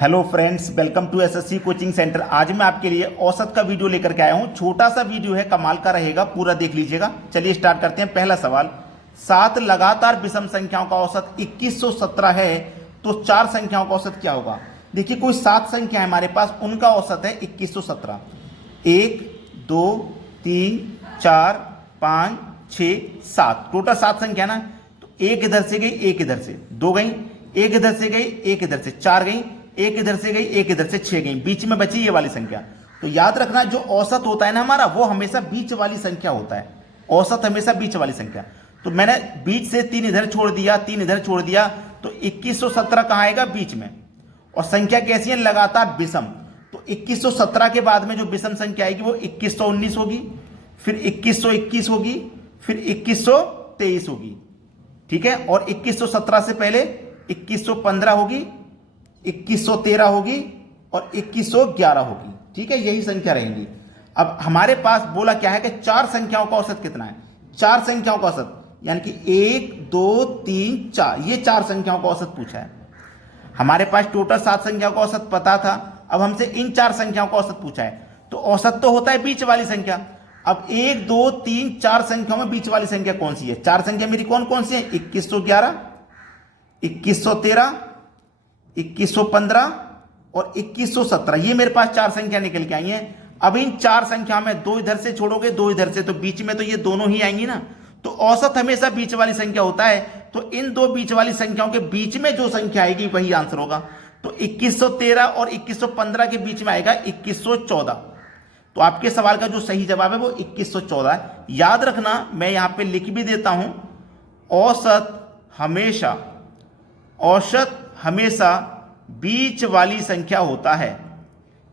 Hello friends, welcome to SSC coaching centre. आज मैं आपके लिए औसत का वीडियो लेकर के आया हूं। छोटा सा वीडियो है, कमाल का रहेगा, पूरा देख लीजिएगा। चलिए स्टार्ट करते हैं। पहला सवाल, 7 लगातार विषम संख्याओं का औसत 2117 है तो 4 संख्याओं का औसत क्या होगा। देखिए, कोई 7 संख्या है हमारे पास, उनका औसत है 2117। 1 2 3 4 5 6 7, टोटल 7 संख्या ना। तो एक इधर से गई, एक इधर से, 2 गई, एक इधर से गई, एक इधर से, 4 गई, एक इधर से गई, एक इधर से, 6 गई, बीच में बची ये वाली संख्या। तो याद रखना, जो औसत होता है ना हमारा, वो हमेशा बीच वाली संख्या होता है। औसत हमेशा बीच वाली संख्या। तो मैंने बीच से 3 इधर छोड़ दिया, 3 इधर छोड़ दिया, तो 2117 कहां आएगा, बीच में। और संख्या कैसी है, लगातार विषम। तो 2117 के बाद में जो विषम संख्या आएगी वो 2119 होगी, फिर 2121 होगी, फिर 2123 होगी। ठीक है। और 2117 से पहले 2115 होगी, 2113 होगी और 2111 होगी। ठीक है, यही संख्या रहेंगी। अब हमारे पास बोला क्या है कि 4 संख्याओं का औसत कितना है। 4 संख्याओं का औसत यानी कि 1 2 3 4, ये 4 संख्याओं का औसत पूछा है। हमारे पास टोटल 7 संख्याओं का औसत पता था, अब हमसे इन 4 संख्याओं का औसत पूछा है। तो औसत तो होता है बीच वाली संख्या। अब 1 2 3 4 संख्याओं में बीच वाली संख्या कौन सी है। 4 संख्या मेरी कौन कौन सी है, 2111, 2113, 2115 और 2117। ये मेरे पास 4 संख्या निकल के आई हैं। अब इन 4 संख्या में 2 इधर से छोड़ोगे, 2 इधर से, तो बीच में तो ये दोनों ही आएंगी ना। तो औसत हमेशा बीच वाली संख्या होता है। तो इन 2 बीच वाली संख्याओं के बीच में जो संख्या आएगी वही आंसर होगा। तो 2113 और 2115 के बीच में आएगा 2114। तो आपके सवाल का जो सही जवाब है वो 2114 है। याद रखना, मैं यहां पे लिख भी देता हूं, औसत हमेशा बीच वाली संख्या होता है।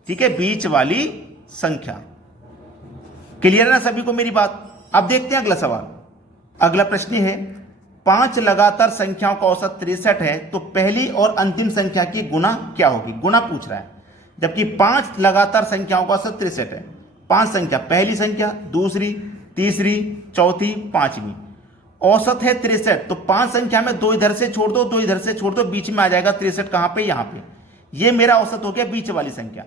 ठीक है, बीच वाली संख्या। क्लियर है ना सभी को मेरी बात। अब देखते हैं अगला सवाल। अगला प्रश्न है, 5 लगातार संख्याओं का औसत 63 है तो पहली और अंतिम संख्या की गुना क्या होगी। गुना पूछ रहा है, जबकि 5 लगातार संख्याओं का औसत 63 है। 5 संख्या, पहली संख्या, दूसरी, तीसरी, चौथी, पांचवी, औसत है 63। तो 5 संख्या में 2 इधर से छोड़ दो, 2 इधर से छोड़ दो, बीच में आ जाएगा 63। कहां पे, यहां पे। ये मेरा औसत हो गया बीच वाली संख्या।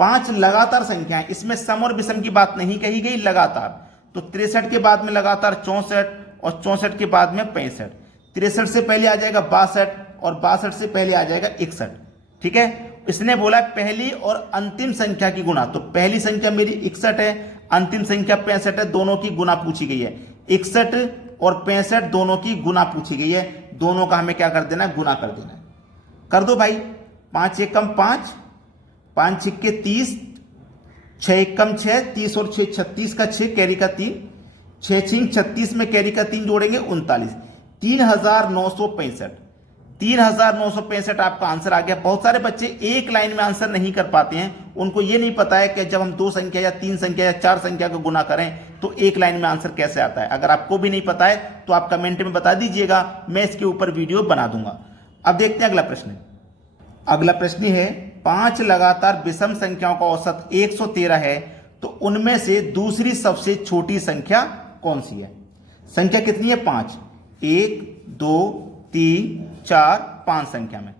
5 लगातार संख्या है, इसमें सम और विषम की बात नहीं कही गई, लगातार। तो 63 के बाद में लगातार 64 और 64 के बाद में 65। 63 से पहले आ जाएगा 62 और 62 से पहले आ जाएगा 61। ठीक है। इसने बोला पहली और अंतिम संख्या की गुना। तो पहली संख्या मेरी 61 है, अंतिम संख्या 65 है, दोनों की गुना पूछी गई है। 61 और 65 दोनों की गुना पूछी गई है। दोनों का हमें क्या कर देना है, गुना कर देना है। कर दो भाई। 5 एकम 5, 5 छिक्के 30, 6 एकम 6, 30 और 6 36 का 6, कैरी का 3, 6 छिंग 36 में कैरी का 3 जोड़ेंगे 39, 3965। 3965 आपका आंसर आ गया। बहुत सारे बच्चे एक लाइन में आंसर नहीं कर पाते हैं, उनको ये नहीं पता है कि जब हम 2 संख्या या 3 संख्या या 4 संख्या को गुना करें तो एक लाइन में आंसर कैसे आता है। अगर आपको भी नहीं पता है तो आप कमेंट में बता दीजिएगा, मैं इसके ऊपर वीडियो बना दूंगा। अब देखते हैं अगला प्रश्न। अगला प्रश्न है, 5 लगातार विषम संख्याओं का औसत 113 है तो उनमें से दूसरी सबसे छोटी संख्या कौन सी है। संख्या कितनी है, 5, 1 2 3 4 5 संख्या में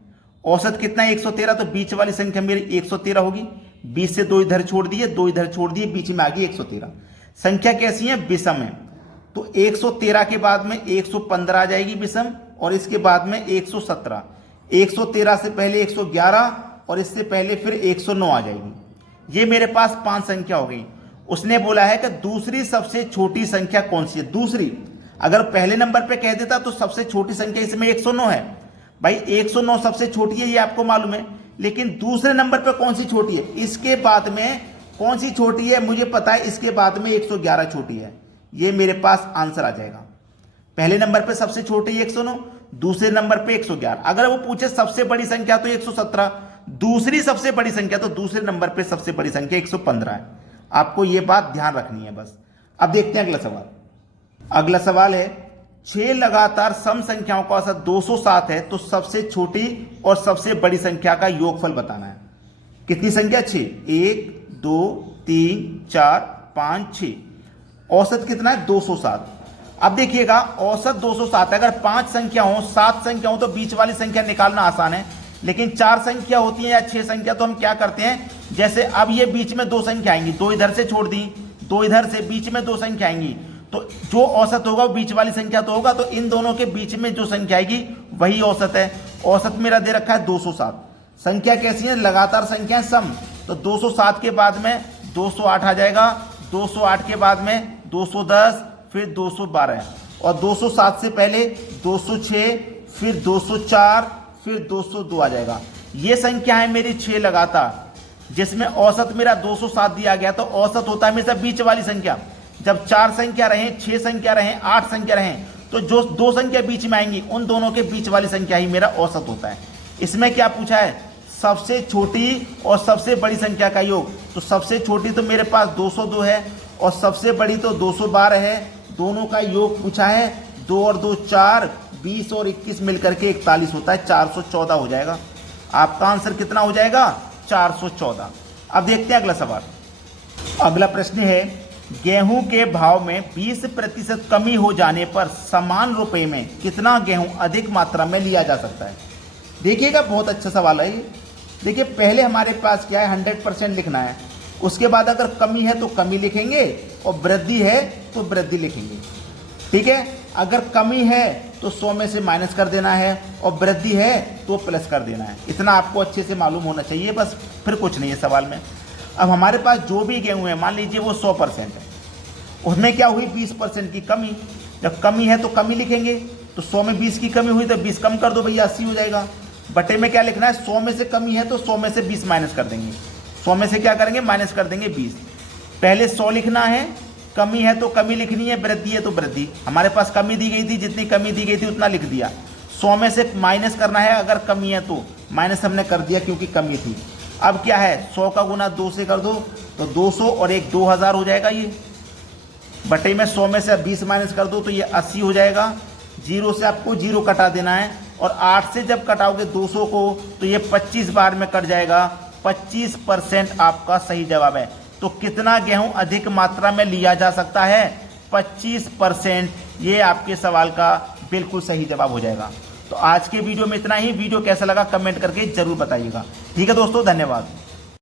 औसत कितना है, 113। तो बीच वाली संख्या मेरी 113 होगी। 20 से 2 इधर छोड़ दिए, 2 इधर छोड़ दिए, बीच में आ गई 113। संख्या कैसी है, विषम है। तो 113 के बाद में 115 आ जाएगी विषम, और इसके बाद में 117। 113 से पहले 111 और इससे पहले फिर 109 आ जाएगी। ये मेरे पास 5 संख्या हो गई। उसने बोला है कि दूसरी सबसे छोटी संख्या कौन सी है। दूसरी, अगर पहले नंबर पे कह देता तो सबसे छोटी संख्या इसमें 109 है। भाई 109 सबसे छोटी है, ये आपको मालूम है, लेकिन दूसरे नंबर पे कौन सी छोटी है, इसके बाद में कौन सी छोटी है मुझे पता है, इसके बाद में 111 छोटी है। ये मेरे पास आंसर आ जाएगा। पहले नंबर पे सबसे छोटी 109, दूसरे नंबर पे 111। अगर वो पूछे सबसे बड़ी संख्या तो 117, दूसरी सबसे बड़ी संख्या तो दूसरे नंबर पे सबसे बड़ी संख्या 115 है। आपको ये बात ध्यान रखनी है बस। अब देखते हैं अगला सवाल। अगला सवाल है, 6 लगातार सम संख्याओं का औसत 207 है तो सबसे छोटी और सबसे बड़ी संख्या का योगफल बताना है। कितनी संख्या, 6, 1 2 3 4 5 6, औसत कितना है, 207। अब देखिएगा, औसत 207 है। अगर 5 संख्या हो, 7 संख्या हो तो बीच वाली संख्या निकालना आसान है। लेकिन 4 संख्या होती है या 6 संख्या तो हम क्या करते हैं, जैसे अब ये बीच में 2 संख्या आएंगी, 2 इधर से छोड़ दी, 2 इधर से, बीच में 2 संख्या आएंगी, तो जो औसत होगा वो बीच वाली संख्या तो होगा, तो इन दोनों के बीच में जो संख्या आएगी वही औसत है। औसत मेरा दे रखा है 207। संख्या कैसी है, लगातार संख्या सम, तो 207 के बाद में 208 आ जाएगा, 208 के बाद में 210, फिर 212, और 207 से पहले 206, फिर 204, फिर 202 आ जाएगा। ये संख्या है मेरी 6 लगातार, जिसमें औसत मेरा 207 दिया गया, तो औसत होता है हमेशा बीच वाली संख्या। जब 4 संख्या रहें, 6 संख्या रहें, 8 संख्या रहें, तो जो 2 संख्या बीच में आएंगी उन दोनों के बीच वाली संख्या ही मेरा औसत होता है। इसमें क्या पूछा है, सबसे छोटी और सबसे बड़ी संख्या का योग। तो सबसे छोटी तो मेरे पास 202 है और सबसे बड़ी तो 212 है, दोनों का योग पूछा है। 2 और 2 4, 20 और 21 मिलकर के 41 होता है, 414 हो जाएगा। आपका आंसर कितना हो जाएगा, 414। अब देखते हैं अगला सवाल। अगला प्रश्न है, गेहूं के भाव में 20% कमी हो जाने पर समान रुपए में कितना गेहूं अधिक मात्रा में लिया जा सकता है। देखिएगा, बहुत अच्छा सवाल है ये। देखिए, पहले हमारे पास क्या है, 100% लिखना है, उसके बाद अगर कमी है तो कमी लिखेंगे और वृद्धि है तो वृद्धि लिखेंगे। ठीक है, अगर कमी है तो 100 में से माइनस कर देना है और वृद्धि है तो प्लस कर देना है। इतना आपको अच्छे से मालूम होना चाहिए, बस, फिर कुछ नहीं है सवाल में। अब हमारे पास जो भी गेहूं है, मान लीजिए वो 100% है, उसमें क्या हुई, 20% की कमी। जब कमी है तो कमी लिखेंगे, तो 100 में 20 की कमी हुई तो 20 कम कर दो भैया, 80 हो जाएगा। बटे में क्या लिखना है, 100 में से कमी है तो 100 में से 20 माइनस कर देंगे। 100 में से क्या करेंगे, माइनस कर देंगे 20। पहले 100 लिखना है, कमी है तो कमी लिखनी है, वृद्धि है तो वृद्धि। हमारे पास कमी दी गई थी, जितनी कमी दी गई थी उतना लिख दिया। 100 में से माइनस करना है, अगर कमी है तो माइनस हमने कर दिया क्योंकि कमी थी। अब क्या है, 100 का गुना 2 से कर दो तो 200 और 1 2000 हो जाएगा ये। बटे में 100 में से 20 माइनस कर दो तो ये 80 हो जाएगा। 0 से आपको 0 कटा देना है, और 8 से जब कटाओगे 200 को तो ये 25 बार में कट जाएगा। 25% आपका सही जवाब है। तो कितना गेहूं अधिक मात्रा में लिया जा सकता है, 25%। ये आपके सवाल का बिल्कुल सही जवाब हो जाएगा। तो आज के वीडियो में इतना ही। वीडियो कैसा लगा कमेंट करके जरूर बताइएगा। ठीक है दोस्तों, धन्यवाद।